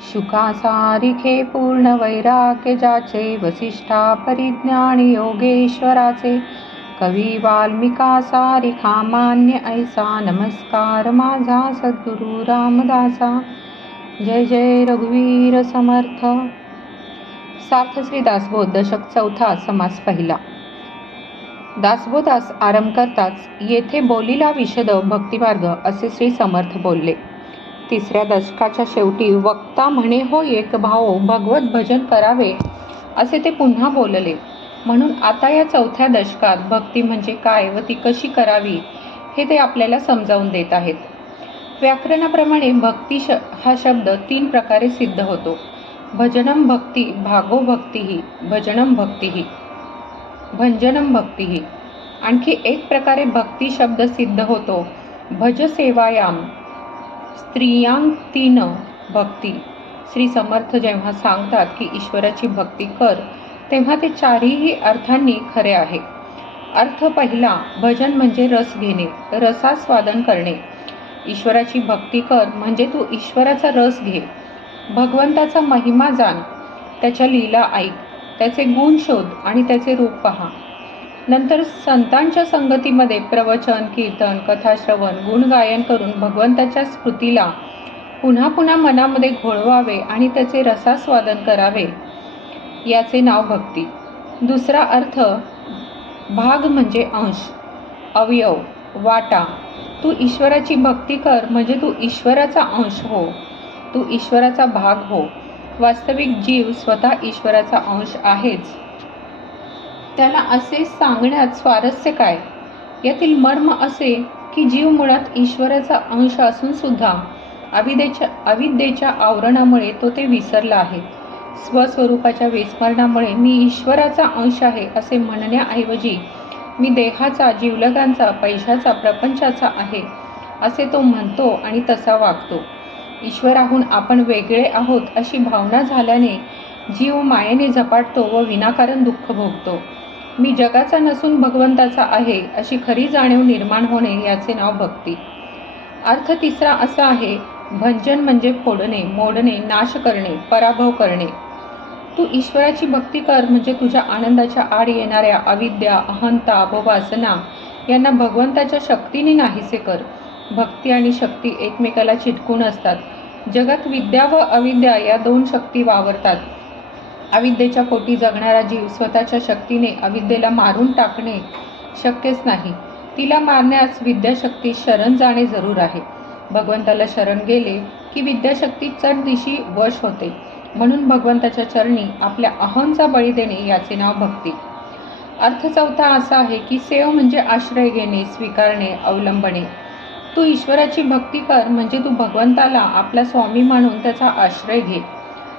शुकासारिखे पूर्ण वैराग्य ज्याचे वसिष्ठा परिज्ञान योगेश्वराचे कवी वाल्मिका सारिखा मान्य ऐसा नमस्कार माझा सद्गुरु रामदासा जय जय रघुवीर समर्थ. सार्थ श्री दासबोध दशक चौथा समास पहिला. दासबोधास आरंभ करताच येथे बोलीला विशद भक्तिमार्ग असे श्री समर्थ बोलले. तिसऱ्या दशकाच्या शेवटी वक्ता म्हणे हो एक भाऊ भगवत भजन करावे असे ते पुन्हा बोलले. म्हणून आता या चौथ्या दशकात भक्ती म्हणजे काय व ती कशी करावी हे ते आपल्याला समजावून देत आहेत. व्याकरणाप्रमाणे भक्ती श हा शब्द तीन प्रकारे सिद्ध होतो. भजनम भक्ती भागो भक्ती ही भजनम भक्तीही भंजनम भक्तीही. आणखी एक प्रकारे भक्ती शब्द सिद्ध होतो भज सेवायाम स्त्रियांतीन भक्ती. श्री समर्थ जेव्हा सांगतात की ईश्वराची भक्ती कर तेव्हा ते चारही अर्थांनी खरे आहे. अर्थ पहिला भजन म्हणजे रस घेणे रसास्वादन करणे. ईश्वराची भक्ती कर म्हणजे तू ईश्वराचा रस घे. भगवंताचा महिमा जाण त्याच्या लीला ऐक त्याचे गुण शोध आणि त्याचे रूप पहा. नंतर संतांच्या संगतीमध्ये प्रवचन कीर्तन कथाश्रवण गुणगायन करून भगवंताच्या स्मृतीला पुन्हा पुन्हा मनामध्ये घोळवावे आणि त्याचे रसास्वादन करावे याचे नाव भक्ती. दुसरा अर्थ भाग म्हणजे अंश अवयव वाटा. तू ईश्वराची भक्ती कर म्हणजे तू ईश्वराचा अंश हो. तू ईश्वराचा भाग हो. वास्तविक जीव स्वतः ईश्वराचा अंश आहेच. त्याला असे सांगण्यात स्वारस्य काय? यातील मर्म असे की जीव मुळात ईश्वराचा अंश असून सुद्धा अविद्येच्या अविद्येच्या आवरणामुळे तो ते विसरला आहे. स्वस्वरूपाच्या विस्मरणामुळे मी ईश्वराचा अंश आहे असे म्हणण्याऐवजी मी देहाचा जीवलगांचा पैशाचा प्रपंचाचा आहे असे तो म्हणतो आणि तसा वागतो. ईश्वराहून आपण वेगळे आहोत अशी भावना झाल्याने जीव मायेने झपाटतो व विनाकारण दुःख भोगतो. मी जगाचा नसून भगवंताचा आहे अशी खरी जाणीव निर्माण होणे याचे नाव भक्ती. अर्थ तिसरा असा आहे भंजन म्हणजे फोडणे मोडणे नाश करणे पराभव करणे. तू ईश्वराची भक्ती कर म्हणजे तुझ्या आनंदाच्या आड येणाऱ्या अविद्या अहंता अभोवासना यांना भगवंताच्या शक्तीने नाहीसे कर. भक्ती आणि शक्ती एकमेकाला चिटकून असतात. जगात विद्या व अविद्या या दोन शक्ती वावरतात. अविद्येच्या पोटी जगणारा जीव स्वतःच्या शक्तीने अविद्येला मारून टाकणे शक्यच नाही. तिला मारण्यास विद्याशक्ती शरण जाणे जरूर आहे. भगवंताला शरण गेले की विद्याशक्ती चढ दिशी वश होते. म्हणून भगवंताच्या चरणी आपल्या अहंचा बळी देणे याचे नाव भक्ती. अर्थ चौथा असा आहे की सेव म्हणजे आश्रय घेणे स्वीकारणे अवलंबणे. तू ईश्वराची भक्ती कर म्हणजे तू भगवंताला आपला स्वामी मानून त्याचा आश्रय घे.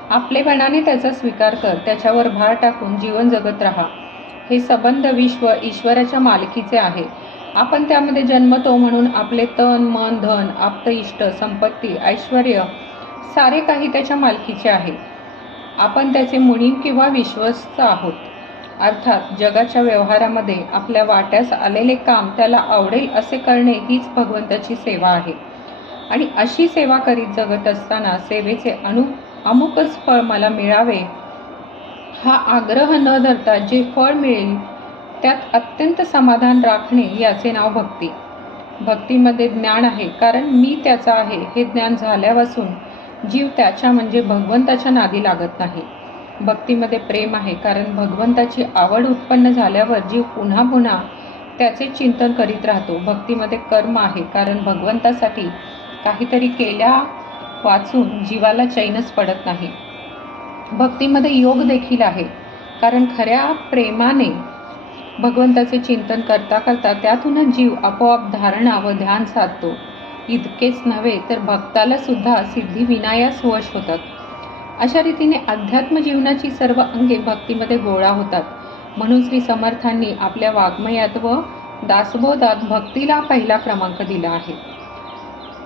आपलेपणाने त्याचा स्वीकार कर त्याच्यावर भार टाकून जीवन जगत राहा. हे सबंध विश्व ईश्वराच्या मालकीचे आहे. आपण त्यामध्ये जन्मतो म्हणून आपले तन मन धन आप्त इष्ट संपत्ती ऐश्वर सारे काही त्याच्या मालकीचे आहे. आपण त्याचे मुनीम किंवा विश्वस्त आहोत. अर्थात जगाच्या व्यवहारामध्ये आपल्या वाट्यास आलेले काम त्याला आवडेल असे करणे हीच भगवंताची सेवा आहे. आणि अशी सेवा करीत जगत असताना सेवेचे अनु अमुकच फळ मला मिळावे. हा आग्रह न धरता जे फळ मिळेल त्यात अत्यंत समाधान राखणे याचे नाव भक्ती. भक्तीमध्ये ज्ञान आहे कारण मी त्याचा आहे हे ज्ञान झाल्यापासून जीव त्याच्या म्हणजे भगवंताच्या नादी लागत नाही. भक्तीमध्ये प्रेम आहे कारण भगवंताची आवड उत्पन्न झाल्यावर जीव पुन्हा पुन्हा त्याचे चिंतन करीत राहतो. भक्तीमध्ये कर्म आहे कारण भगवंतासाठी काहीतरी केल्या वाचून जीवाला चैनच पडत नाही. भक्तीमध्ये योग देखील आहे. कारण खऱ्या प्रेमाने भगवंताचे चिंतन करता करता त्यातूनच जीव आपोआप धारणा व ध्यान साधतो. इतकेच नव्हे तर भक्ताला सुद्धा सिद्धी विनायास वश होतात. अशा रीतीने अध्यात्म जीवनाची सर्व अंगे भक्तीमध्ये गोळा होतात. म्हणून श्री समर्थांनी आपल्या वाङ्मयात व दासबोधात भक्तीला पहिला क्रमांक दिला आहे.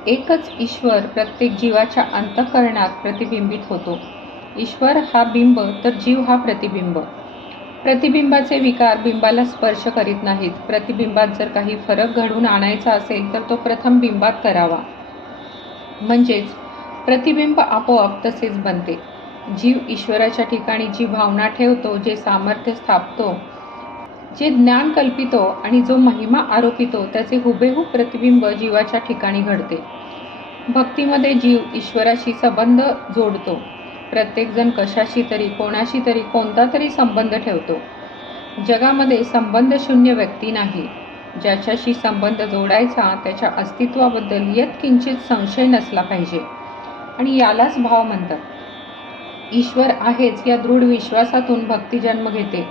एकच ईश्वर प्रत्येक जीवाच्या अंतःकरणात प्रतिबिंबित होतो. ईश्वर हा बिंब तर जीव हा प्रतिबिंब. प्रतिबिंबाचे विकार बिंबाला स्पर्श करीत नाहीत. प्रतिबिंबात जर काही फरक घडून आणायचा असेल तर तो प्रथम बिंबात करावा. म्हणजेच प्रतिबिंब आपोआप तसेच बनते. जीव ईश्वराच्या ठिकाणी जी भावना ठेवतो जे सामर्थ्य स्थापतो जे ज्ञान कल्पितो आणि जो महिमा आरोपितो त्याचे हुबेहूब प्रतिबिंब जीवाच्या ठिकाणी घडते. भक्तीमध्ये जीव ईश्वराशी संबंध जोडतो. प्रत्येकजण कशाशी तरी कोणाशी तरी कोणता तरी संबंध ठेवतो. जगामध्ये संबंध शून्य व्यक्ती नाही. ज्याच्याशी संबंध जोडायचा त्याच्या अस्तित्वाबद्दल यत्किंचित संशय नसला पाहिजे. आणि यालाच भाव म्हणतात. ईश्वर आहेच या दृढ विश्वासातून भक्ती जन्म घेते.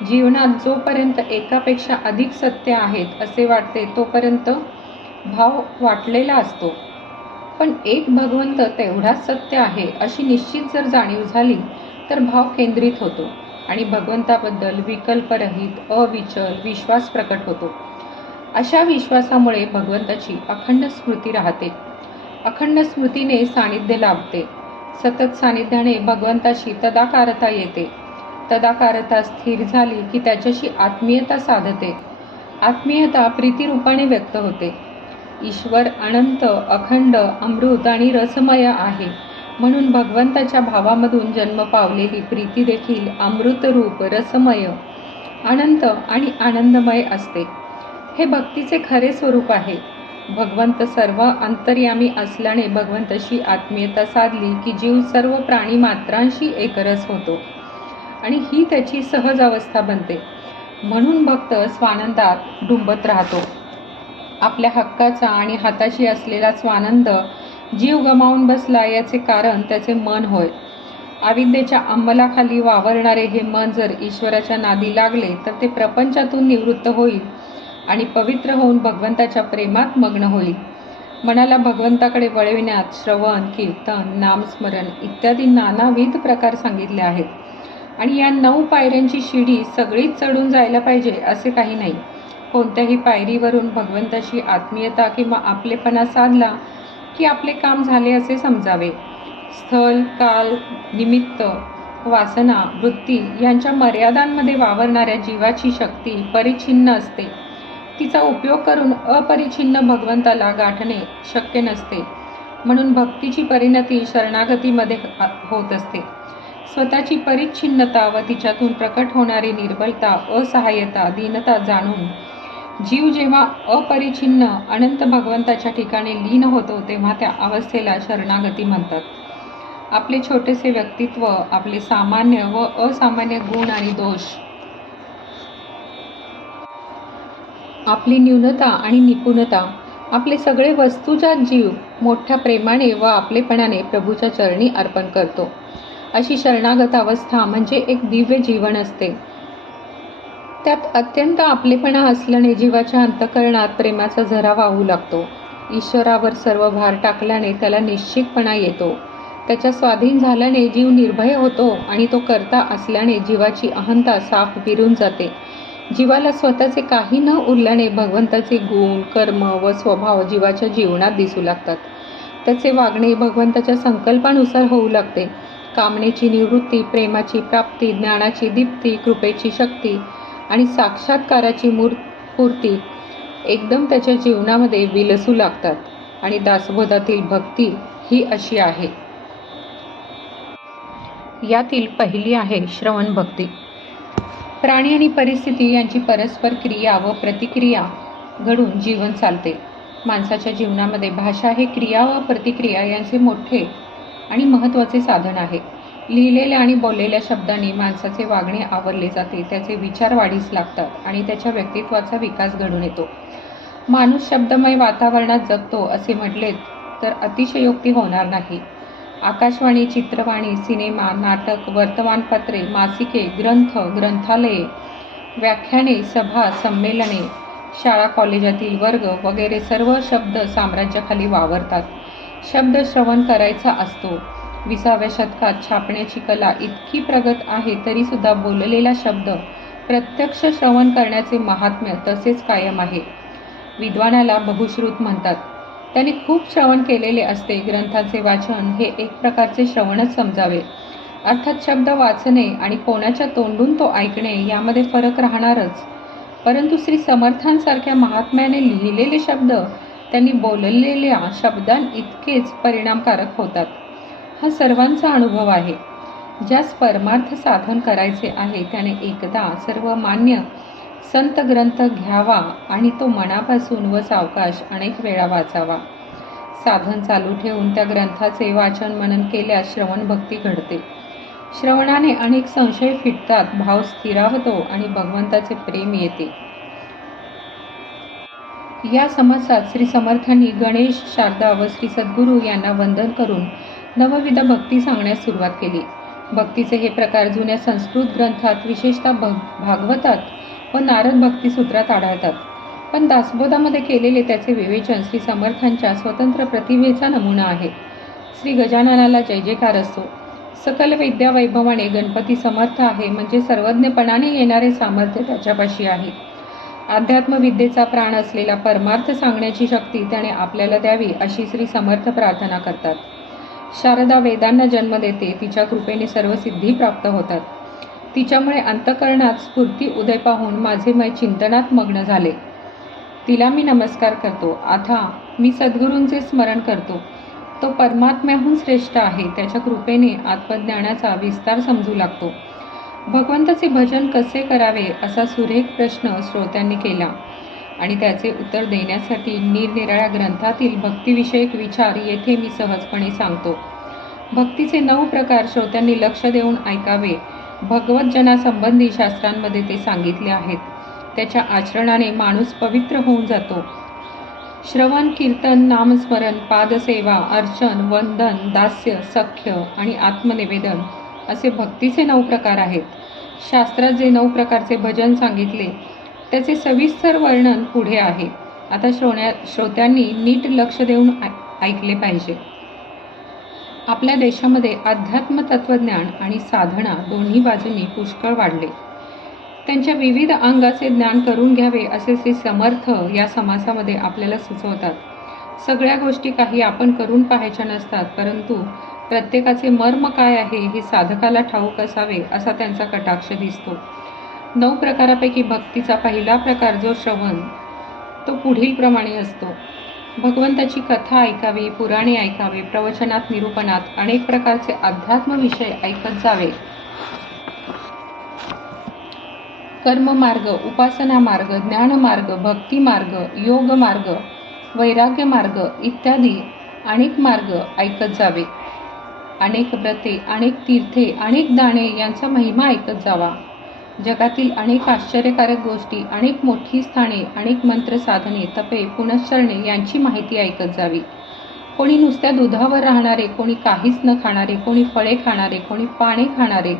जीवनात जोपर्यंत एकापेक्षा अधिक सत्य आहेत असे वाटते तोपर्यंत भाव वाटलेला असतो. पण एक भगवंत तेवढाच सत्य आहे अशी निश्चित जर जाणीव झाली तर भाव केंद्रित होतो आणि भगवंताबद्दल विकल्परहित अविचल विश्वास प्रकट होतो. अशा विश्वासामुळे भगवंताची अखंड स्मृती राहते. अखंड स्मृतीने सानिध्य लाभते. सतत सानिध्याने भगवंताशी तदाकारता येते. तदाकारता स्थिर झाली की त्याच्याशी आत्मीयता साधते. आत्मीयता प्रीतिरूपाने व्यक्त होते. ईश्वर अनंत अखंड अमृत आणि रसमय आहे. म्हणून भगवंताच्या भावामधून जन्म पावलेली प्रीती देखील अमृतरूप रसमय अनंत आणि आनंदमय असते. हे भक्तीचे खरे स्वरूप आहे. भगवंत सर्व अंतर्यामी असल्याने भगवंताशी आत्मीयता साधली की जीव सर्व प्राणी मात्रांशी एकरस होतो. आणि ही त्याची सहज अवस्था बनते. म्हणून भक्त स्वानंदात डुंबत राहतो. आपल्या हक्काचा आणि हाताशी असलेला स्वानंद जीव गमावून बसला याचे कारण त्याचे मन होय. अविद्येच्या अंमलाखाली वावरणारे हे मन जर ईश्वराच्या नादी लागले तर ते प्रपंचातून निवृत्त होईल आणि पवित्र होऊन भगवंताच्या प्रेमात मग्न होईल. मनाला भगवंताकडे वळविण्यात श्रवण कीर्तन नामस्मरण इत्यादी नानाविध प्रकार सांगितले आहेत. आणि या नऊ पायऱ्यांची शिडी सगळीच चढून जायला पाहिजे असे काही नाही. कोणत्याही पायरीवरून भगवंताशी आत्मीयता किंवा आपलेपणा साधला की आपले काम झाले असे समजावे. स्थल काल निमित्त वासना वृत्ती यांच्या मर्यादांमध्ये वावरणाऱ्या जीवाची शक्ती परिच्छिन्न असते. तिचा उपयोग करून अपरिच्छिन्न भगवंताला गाठणे शक्य नसते. म्हणून भक्तीची परिणती शरणागतीमध्ये होत असते. स्वतःची परिच्छिन्नता व तिच्यातून प्रकट होणारी निर्बलता असहाय्यता दीनता जाणून जीव जेव्हा अपरिछिन्न अनंत भगवंताच्या ठिकाणी लीन होतो तेव्हा त्या अवस्थेला शरणागती म्हणतात. आपले छोटेसे व्यक्तित्व आपले सामान्य व असामान्य गुण आणि दोष. आपली न्यूनता आणि निपुणता आपले सगळे वस्तूजात जीव मोठ्या प्रेमाने व आपलेपणाने प्रभूच्या चरणी अर्पण करतो. अशी शरणागत अवस्था म्हणजे एक दिव्य जीवन असते. त्यात अत्यंत आपलेपणा असल्याने जीवाच्या अंतकरणात प्रेमाचा झरा वाहू लागतो. ईश्वरावर सर्व भार टाकल्याने त्याला निश्चितपणा येतो. त्याच्या स्वाधीन झाल्याने जीव निर्भय होतो आणि तो करता असल्याने जीवाची अहंता साफ विरून जाते. जीवाला स्वतःचे काही न उरल्याने भगवंताचे गुण कर्म व स्वभाव जीवाच्या जीवनात दिसू लागतात. त्याचे वागणे भगवंताच्या संकल्पानुसार होऊ लागते. कामनेची निवृत्ती प्रेमाची प्राप्ती ज्ञानाची दीप्ती कृपेची शक्ती आणि साक्षात्काराची मूर पूर्ती एकदम त्याच्या जीवनामध्ये विलसू लागतात आणि दासबोधातील भक्ती ही अशी आहे. यातील पहिली आहे श्रवण भक्ती. प्राणी आणि परिस्थिती यांची परस्पर क्रिया व प्रतिक्रिया घडून जीवन चालते. माणसाच्या जीवनामध्ये भाषा हे क्रिया व प्रतिक्रिया यांचे मोठे आणि महत्त्वाचे साधन आहे. लिहिलेल्या आणि बोललेल्या शब्दांनी माणसाचे वागणे आवरले जाते. त्याचे विचार वाढीस लागतात आणि त्याच्या व्यक्तित्वाचा विकास घडून येतो. माणूस शब्दमय वातावरणात जगतो असे म्हटले तर अतिशयोक्ती होणार नाही. आकाशवाणी चित्रवाणी सिनेमा नाटक वर्तमानपत्रे मासिके ग्रंथ ग्रंथालये व्याख्याने सभा संमेलने शाळा कॉलेजातील वर्ग वगैरे सर्व शब्द साम्राज्याखाली वावरतात. शब्द श्रवण करायचा असतो. विसाव्या शतकात छापण्याची कला इतकी प्रगत आहे तरीसुद्धा बोललेला शब्द प्रत्यक्ष श्रवण करण्याचे महात्म्य तसेच कायम आहे. विद्वानाला बहुश्रुत म्हणतात. त्याने खूप श्रवण केलेले असते. ग्रंथाचे वाचन हे एक प्रकारचे श्रवणच समजावे. अर्थात शब्द वाचणे आणि कोणाच्या तोंडून तो ऐकणे यामध्ये फरक राहणारच. परंतु श्री समर्थांसारख्या महात्म्याने लिहिलेले शब्द त्यांनी बोललेल्या शब्दां इतकेच परिणामकारक होतात. हा सर्वांचा अनुभव आहे. ज्यास परमार्थ साधन करायचे आहे त्याने एकदा सर्व मान्य संत ग्रंथ घ्यावा आणि तो मनापासून व सावकाश अनेक वेळा वाचावा. साधन चालू ठेवून त्या ग्रंथाचे वाचन मनन केल्यास श्रवण भक्ती घडते. श्रवणाने अनेक संशय फिटतात भाव स्थिरावतो आणि भगवंताचे प्रेम येते. या समस्यात श्री समर्थांनी गणेश शारदा व श्री सद्गुरू यांना वंदन करून नवविध भक्ती सांगण्यास सुरुवात केली. भक्तीचे हे प्रकार जुन्या संस्कृत ग्रंथात विशेषतः भग भागवतात व नारद भक्ती सूत्रात आढळतात. पण दासबोधामध्ये केलेले त्याचे विवेचन श्री समर्थांच्या स्वतंत्र प्रतिभेचा नमुना आहे. श्री गजाननाला जय जयकार असतो सकल विद्या वैभवाने गणपती समर्थ आहे म्हणजे सर्वज्ञपणाने येणारे सामर्थ्य त्याच्यापाशी आहे. अध्यात्मविद्येचा प्राण असलेला परमार्थ सांगण्याची शक्ती त्याने आपल्याला द्यावी अशी श्री समर्थ प्रार्थना करतात. शारदा वेदांना जन्म देते. तिच्या कृपेने सर्व सिद्धी प्राप्त होतात. तिच्यामुळे अंतकरणात स्फूर्ती उदय पाहून माझे मय चिंतनात मग्न झाले. तिला मी नमस्कार करतो. आता मी सद्गुरूंचे स्मरण करतो. तो परमात्म्याहून श्रेष्ठ आहे. त्याच्या कृपेने आत्मज्ञानाचा विस्तार समजू लागतो. भगवंताचे भजन कसे करावे असा सुरेख प्रश्न श्रोत्यांनी केला. आणि त्याचे उत्तर देण्यासाठी निरनिराळ्या ग्रंथातील भक्तिविषयक विचार येथे मी सहजपणे सांगतो. भक्तीचे नऊ प्रकार श्रोत्यांनी लक्ष देऊन ऐकावे. भगवतजनासंबंधी शास्त्रांमध्ये ते सांगितले आहेत. त्याच्या आचरणाने माणूस पवित्र होऊन जातो. श्रवण कीर्तन नामस्मरण पादसेवा अर्चन वंदन दास्य सख्य आणि आत्मनिवेदन असे भक्तीचे नऊ प्रकार आहेत. शास्त्रात जे नऊ प्रकारचे भजन सांगितले त्याचे सविस्तर वर्णन पुढे आहे. आता श्रोण्या श्रोत्यांनी नीट लक्ष देऊन ऐकले पाहिजे. आपल्या देशामध्ये अध्यात्म तत्वज्ञान आणि साधना दोन्ही बाजूंनी पुष्कळ वाढले. त्यांच्या विविध अंगाचे ज्ञान करून घ्यावे असे श्री समर्थ या समासामध्ये आपल्याला सुचवतात. सगळ्या गोष्टी काही आपण करून पाहायच्या नसतात परंतु प्रत्येकाचे मर्म काय आहे हे साधकाला ठाऊक असावे असा त्यांचा कटाक्ष दिसतो. नऊ प्रकारापैकी भक्तीचा पहिला प्रकार जो श्रवण तो पुढील प्रमाणे असतो. भगवंताची कथा ऐकावी पुराणे ऐकावे प्रवचनात निरूपणात अनेक प्रकारचे अध्यात्म विषय ऐकत जावे. कर्म मार्ग उपासना मार्ग ज्ञान मार्ग भक्ती मार्ग योग मार्ग वैराग्य मार्ग इत्यादी अनेक मार्ग ऐकत जावे. अनेक व्रते अनेक तीर्थे अनेक दाणे यांचा महिमा ऐकत जावा. जगातील अनेक आश्चर्यकारक गोष्टी अनेक मोठी स्थाने अनेक मंत्र साधने तपे पुनश्चरणे यांची माहिती ऐकत जावी. कोणी नुसत्या दुधावर राहणारे कोणी काहीच न खाणारे कोणी फळे खाणारे कोणी पाने खाणारे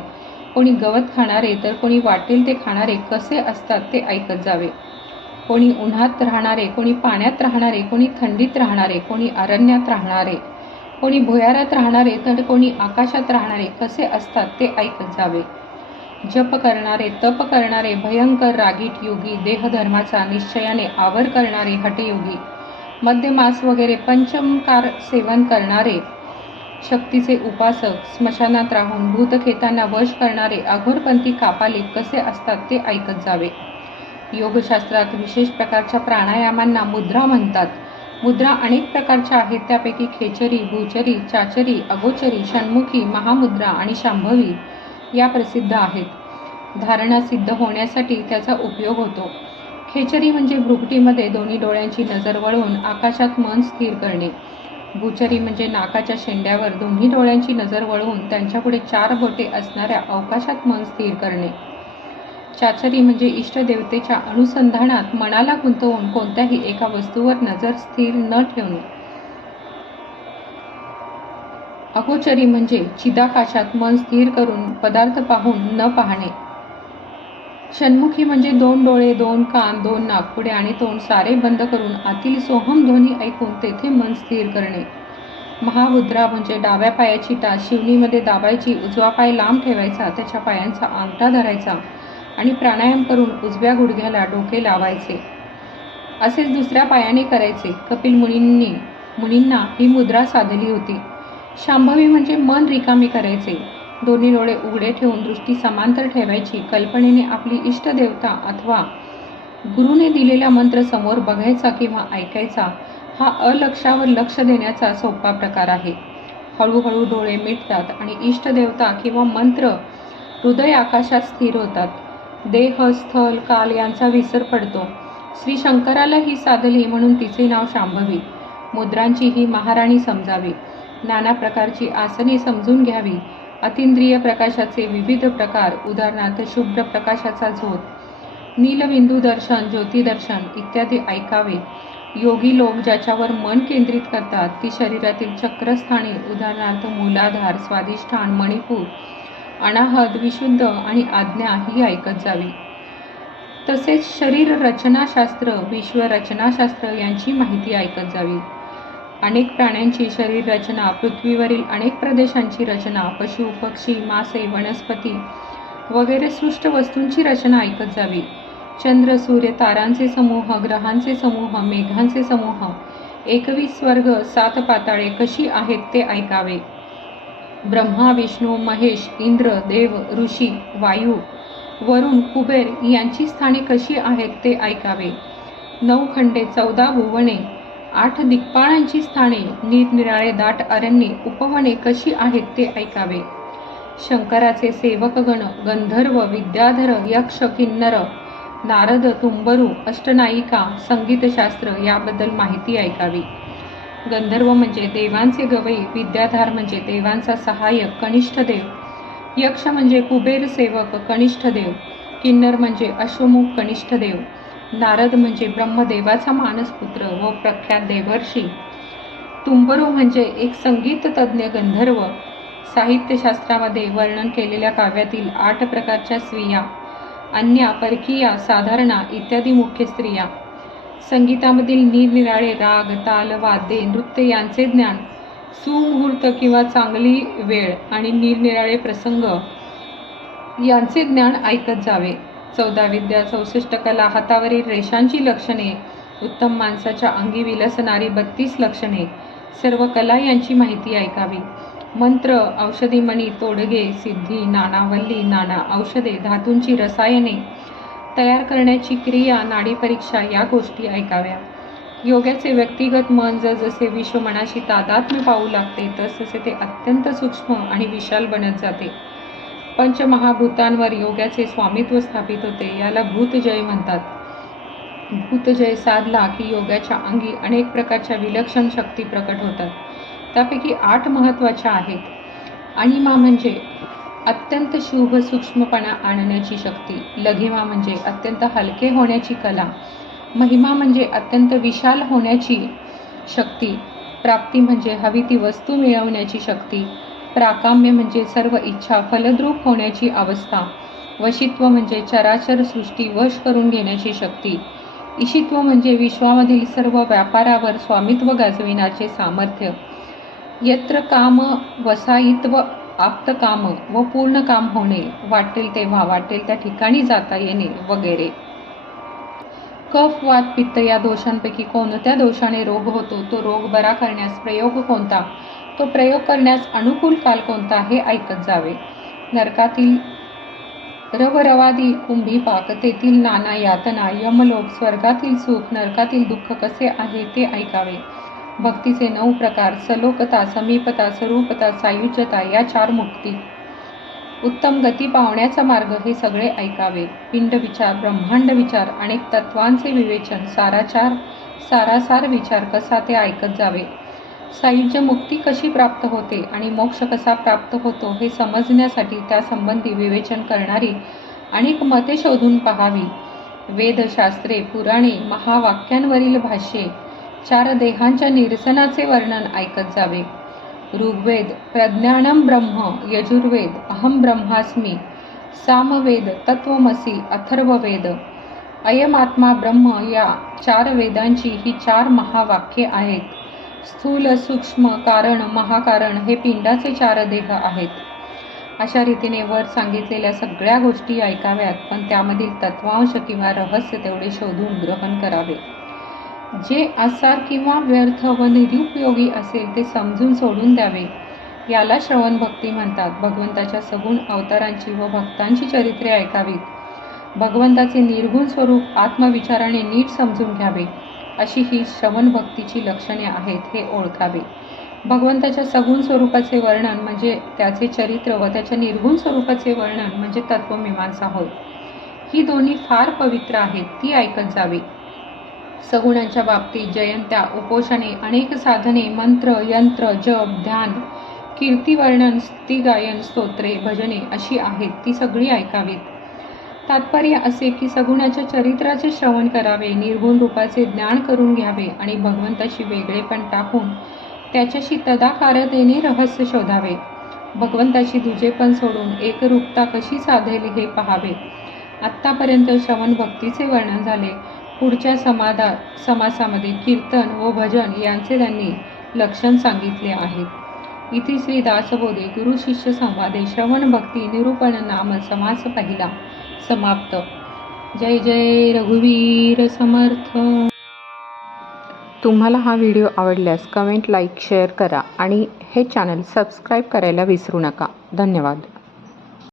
कोणी गवत खाणारे तर कोणी वाटेल ते खाणारे कसे असतात ते ऐकत जावे. कोणी उन्हात राहणारे कोणी पाण्यात राहणारे कोणी थंडीत राहणारे कोणी अरण्यात राहणारे कोणी भुयारात राहणारे तर कोणी आकाशात राहणारे कसे असतात ते ऐकत जावे. जप करणारे तप करणारे भयंकर रागीट योगी देहधर्माचा निश्चयाने आवर करणारे हटयोगी मध्यमास वगैरे पंचमकार सेवन करणारे शक्तीचे उपासक स्मशानात राहून भूतखेतांना वश करणारे अघोरपंथी कापाले कसे असतात ते ऐकत जावे. योगशास्त्रात विशेष प्रकारच्या प्राणायामांना मुद्रा म्हणतात. मुद्रा अनेक प्रकारच्या आहेत त्यापैकी खेचरी भूचरी चाचरी अगोचरी षण्मुखी महामुद्रा आणि शांभवी. या प्रसिद्ध आहेत. धारणा सिद्ध होण्यासाठी त्याचा उपयोग होतो. खेचरी म्हणजे भ्रुकटीमध्ये दोन्ही डोळ्यांची नजर वळवून आकाशात मन स्थिर करणे. भूचरी म्हणजे नाकाच्या शेंड्यावर दोन्ही डोळ्यांची नजर वळवून त्यांच्यापुढे चार बोटे असणाऱ्या अवकाशात मन स्थिर करणे. चाचरी म्हणजे इष्टदेवतेच्या अनुसंधानात मनाला गुंतवून कोणत्याही एका वस्तूवर नजर स्थिर न ठेवणे. अगोचरी म्हणजे चिदाकाशात मन स्थिर करून पदार्थ पाहून न पाहणे. षण्मुखी म्हणजे दोन डोळे दोन कान दोन नागपुडे आणि तोंड सारे बंद करून आतील सोहम ध्वनी ऐकून तेथे मन स्थिर करणे. महामुद्रा म्हणजे डाव्या पायाची टाच शिवणीमध्ये दाबायची उजवा पाय लांब ठेवायचा त्याच्या पायांचा अंगठा धरायचा आणि प्राणायाम करून उजव्या गुडघ्याला डोके लावायचे. असेच दुसऱ्या पायाने करायचे. कपिल मुनींनी मुनींना ही मुद्रा साधली होती. शांभवी म्हणजे मन रिकामी करायचे. दोन्ही डोळे उघडे ठेवून दृष्टी समांतर ठेवायची. कल्पनेने आपली इष्टदेवता अथवा गुरुने दिलेला मंत्र समोर बघायचा किंवा ऐकायचा हा अलक्षावर लक्ष देण्याचा सोपा प्रकार आहे. हळूहळू डोळे मिटतात आणि इष्टदेवता किंवा मंत्र हृदय आकाशात स्थिर होतात. देह स्थल काल यांचा विसर पडतो. श्री शंकराला ही साधली म्हणून तिचे नाव शांभवी. मुद्रांची ही महाराणी समजावी. नाना प्रकारची आसने समजून घ्यावी. अतिंद्रिय प्रकाशाचे विविध प्रकार उदाहरणार्थ शुभ्र प्रकाशाचा झोत नीलबिंदू दर्शन ज्योतिदर्शन इत्यादी ऐकावे. योगी लोक ज्याच्यावर मन केंद्रित करतात ती शरीरातील चक्रस्थाने उदाहरणार्थ मूलाधार स्वादिष्ठान मणिपूर अनाहत विशुद्ध आणि आज्ञा ही ऐकत जावी. तसेच शरीर रचनाशास्त्र विश्व रचनाशास्त्र यांची माहिती ऐकत जावी. अनेक प्राण्यांची शरीर रचना पृथ्वीवरील अनेक प्रदेशांची रचना पशु पक्षी मासे वनस्पती वगैरे सृष्ट वस्तूंची रचना ऐकत जावी. चंद्र सूर्य तारांचे समूह ग्रहांचे समूह मेघांचे समूह एकवीस स्वर्ग सात पाताळे कशी आहेत ते ऐकावे. ब्रह्मा विष्णू महेश इंद्र देव ऋषी वायू वरुण कुबेर यांची स्थाने कशी आहेत ते ऐकावे. नऊ खंडे चौदा भुवने आठ दिग्पाळांची स्थाने निरनिराळे दाट अरण्ये उपवने कशी आहेत ते ऐकावे. शंकराचे सेवकगण गंधर्व विद्याधर यक्ष किन्नर नारद तुंबरू अष्टनायिका संगीतशास्त्र याबद्दल माहिती ऐकावी. गंधर्व म्हणजे देवांचे गवई विद्याधार म्हणजे देवांचा सहाय्यक कनिष्ठ देव. यक्ष म्हणजे कुबेर सेवक कनिष्ठ देव. किन्नर म्हणजे अश्वमुख कनिष्ठ देव. नारद म्हणजे ब्रह्मदेवाचा मानसपुत्र व प्रख्यात देवर्षी. तुंबरू म्हणजे एक संगीत तज्ज्ञ गंधर्व. साहित्यशास्त्रामध्ये वर्णन केलेल्या काव्यातील आठ प्रकारच्या स्त्रिया अन्या परकीया साधारणा इत्यादी मुख्य स्त्रिया. संगीतामधील निरनिराळे राग ताल वाद्ये नृत्य यांचे ज्ञान सुमुहूर्त किंवा चांगली वेळ आणि निरनिराळे प्रसंग यांचे ज्ञान ऐकत जावे. चौदा विद्या चौसष्ट कला हातावरील रेषांची लक्षणे उत्तम माणसाच्या अंगी विलसणारी बत्तीस लक्षणे. सर्व कला यांची माहिती ऐकावी. मंत्र औषधी मणी तोडगे सिद्धी नानावल्ली नाना औषधे धातूंची रसायने तयार करण्याची क्रिया नाडी परीक्षा या गोष्टी ऐकाव्या. योगाचे व्यक्तिगत मन जसे विश्व मनाशी तादात्म्य पाहू लागते तसतसे ते अत्यंत सूक्ष्म आणि विशाल बनत जाते. पंचमहाभूतांवर योगाचे स्वामित्व स्थापित होते. याला भूतजय म्हणतात. भूतजय साधला की योगाच्या अंगी अनेक प्रकारच्या विलक्षण शक्ती प्रकट होतात. त्यापैकी आठ महत्त्वाच्या आहेत. अणिमा म्हणजे अत्यंत शुभ सूक्ष्मपणा आणण्याची शक्ती. लघिमा म्हणजे अत्यंत हलके होण्याची कला. महिमा म्हणजे अत्यंत विशाल होण्याची शक्ती. प्राप्ती म्हणजे हवी ती वस्तू मिळवण्याची शक्ती. प्राकाम्य म्हणजे सर्व इच्छा फलद्रूप होण्याची अवस्था. वशित्व म्हणजे चराचर सृष्टी वश करून घेण्याची शक्ती. इशित्व म्हणजे विश्वामधील सर्व व्यापारावर स्वामित्व गाजविण्याचे सामर्थ्य. यत्र काम वसायित्व आप्त काम व पूर्ण काम होणे वाटेल तेव्हा वाटेल त्या ठिकाणी जाता येणे वगैरे. कफ वात पित्त या दोषांपैकी कोणत्या दोषाने रोग होतो तो रोग बरा करण्यास प्रयोग कोणता? तो प्रयोग करण्यास अनुकूल काल कोणता हे ऐकत जावे. नरकातील रवरवादी कुंभीपाक तेथील नाना यातना यमलोक स्वर्गातील सुख नरकातील दुःख कसे आहे ते ऐकावे. भक्तीचे नऊ प्रकार सलोकता समीपता स्वरूपता सायुज्यता या चार मुक्ती. उत्तम गती पावण्याचा मार्ग हे सगळे ऐकावे. पिंड विचार ब्रह्मांड विचार अनेक तत्वांचे विवेचन साराचार सारासार विचार कसा ते ऐकत जावे. सायुज्य मुक्ती कशी प्राप्त होते आणि मोक्ष कसा प्राप्त होतो हे समजण्यासाठी त्यासंबंधी विवेचन करणारी अनेक मते शोधून पहावी. वेदशास्त्रे पुराणे महावाक्यांवरील भाष्ये चार देहांच्या निरसनाचे वर्णन ऐकत जावे. ऋग्वेद प्रज्ञानम ब्रह्म यजुर्वेद अहम ब्रह्मास्मी सामवेद तत्वमसी अथर्ववेद अयमात्मा ब्रह्म या चार वेदांची ही चार महावाक्ये आहेत. स्थूल सूक्ष्म कारण महाकारण हे पिंडाचे चार देह आहेत. अशा रीतीने वर सांगितलेल्या सगळ्या गोष्टी ऐकाव्यात पण त्यामधील तत्वांश किंवा रहस्य तेवढे शोधून ग्रहण करावे. जे आसार किंवा व्यर्थ व निरुपयोगी असेल ते समजून सोडून द्यावे. याला श्रवण भक्ती म्हणतात. भगवंताच्या सगुण अवतारांची व भक्तांची चरित्रे ऐकावीत. भगवंताचे निर्गुण स्वरूप आत्मविचाराने नीट समजून घ्यावे. अशी ही श्रवण भक्तीची लक्षणे आहेत हे ओळखावे. भगवंताच्या सगुण स्वरूपाचे वर्णन म्हणजे त्याचे चरित्र व त्याच्या निर्गुण स्वरूपाचे वर्णन म्हणजे तत्वमीमांसा होय. ही दोन्ही फार पवित्र आहेत ती ऐकत जावी. सगुणांच्या बाबतीत जयंत्या उपोषणे अनेक साधने मंत्र यंत्र जप ध्यान कीर्तिवर्णन स्तिगायन स्तोत्रे भजने अशी आहेत ती सगळी ऐकावीत. तात्पर्य असे की सगुणाच्या चरित्राचे श्रवण करावे निर्गुण रूपाचे ज्ञान करून घ्यावे आणि भगवंताशी वेगळेपण टाकून त्याच्याशी तदाकारतेने रहस्य शोधावे. भगवंताशी दुजेपण सोडून एकरूपता कशी साधेल हे पहावे. आत्तापर्यंत श्रवण भक्तीचे वर्णन झाले. पुढच्या समाधा समासामध्ये कीर्तन व भजन यांचे त्यांनी लक्षण सांगितले आहे. इथे श्री दासबोधे गुरु शिष्य संवादे श्रवण भक्ती निरूपण नाम समास पहिला. समाप्त. जय जय रघुवीर समर्थ. तुम्हाला हा व्हिडिओ आवडल्यास कमेंट लाईक शेअर करा आणि हे चॅनल सबस्क्राईब करायला विसरू नका. धन्यवाद.